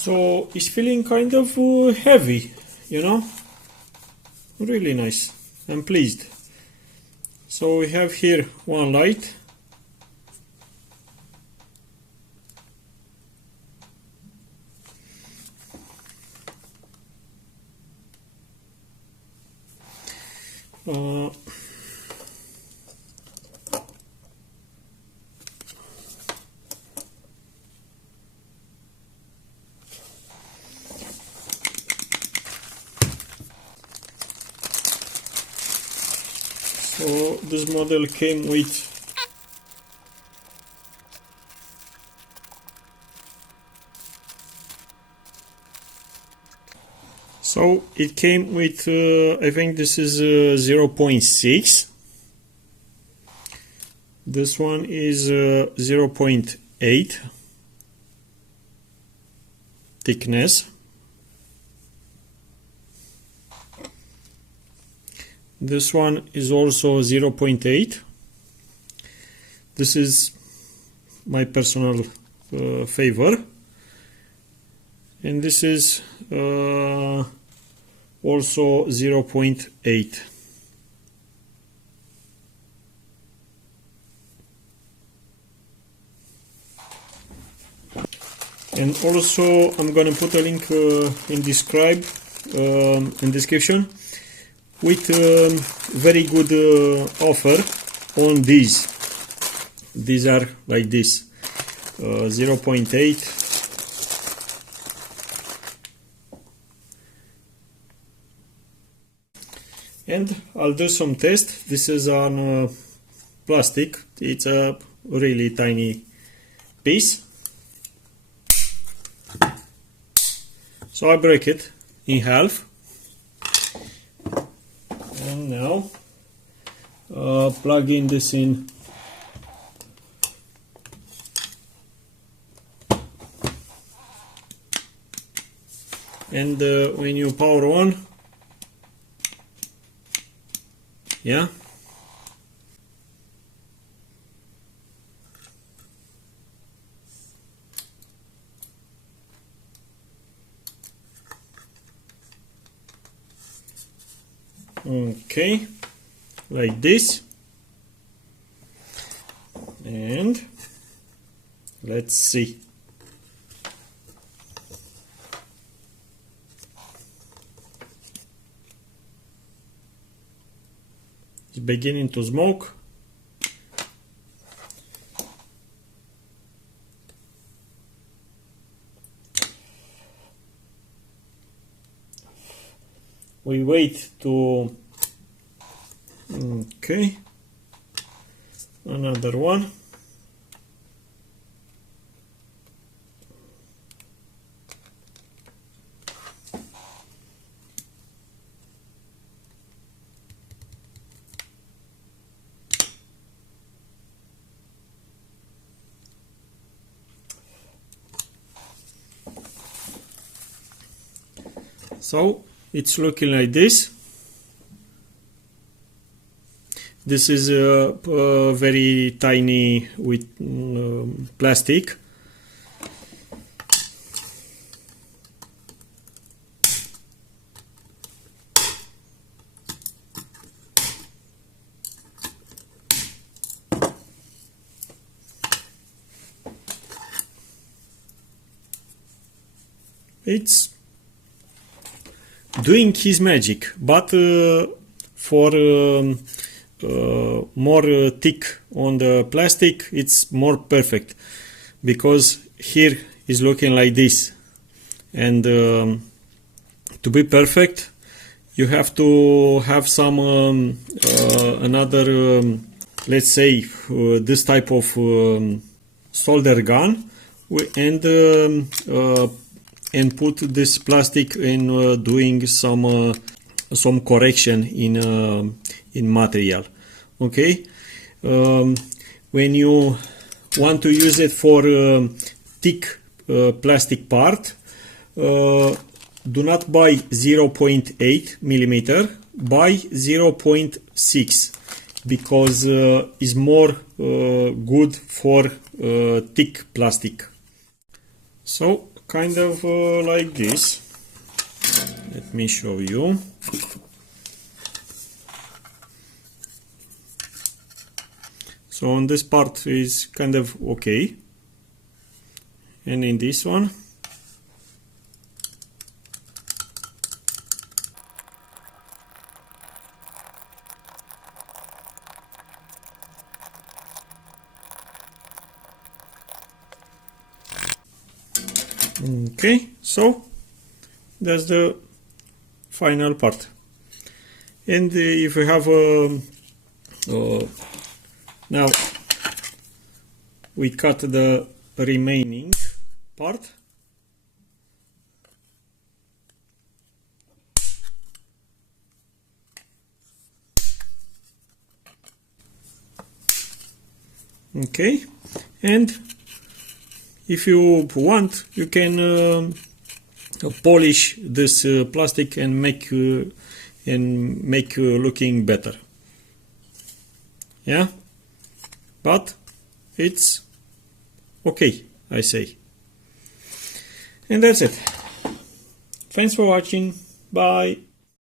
So it's feeling kind of heavy, you know, really nice. I'm pleased. So we have here one light. So this model came with I think this is 0.6. This one is 0.8 thickness. This one is also 0.8. This is my personal favor. And this is also 0.8. And also I'm gonna put a link in description with very good offer on these. These are like this, 0.8. And I'll do some test. This is on plastic. It's a really tiny piece. So I break it in half. And now plug in this in. And when you power on, yeah, okay, like this. And let's see. It's beginning to smoke. We wait to, okay, another one. So it's looking like this. This is very tiny with plastic. It's doing his magic, but for more thick on the plastic, it's more perfect, because here is looking like this. And to be perfect, you have to have some another, let's say, this type of solder gun, and put this plastic in doing some correction in material. Okay, when you want to use it for thick plastic part, do not buy 0.8 millimeter, buy 0.6, because is more good for thick plastic. So kind of like this. Let me show you. So on this part is kind of okay, and in this one okay, so that's the final part. And if we have now we cut the remaining part. Okay, and if you want, you can polish this plastic and make looking better. Yeah, but it's okay, I say. And that's it. Thanks for watching. Bye.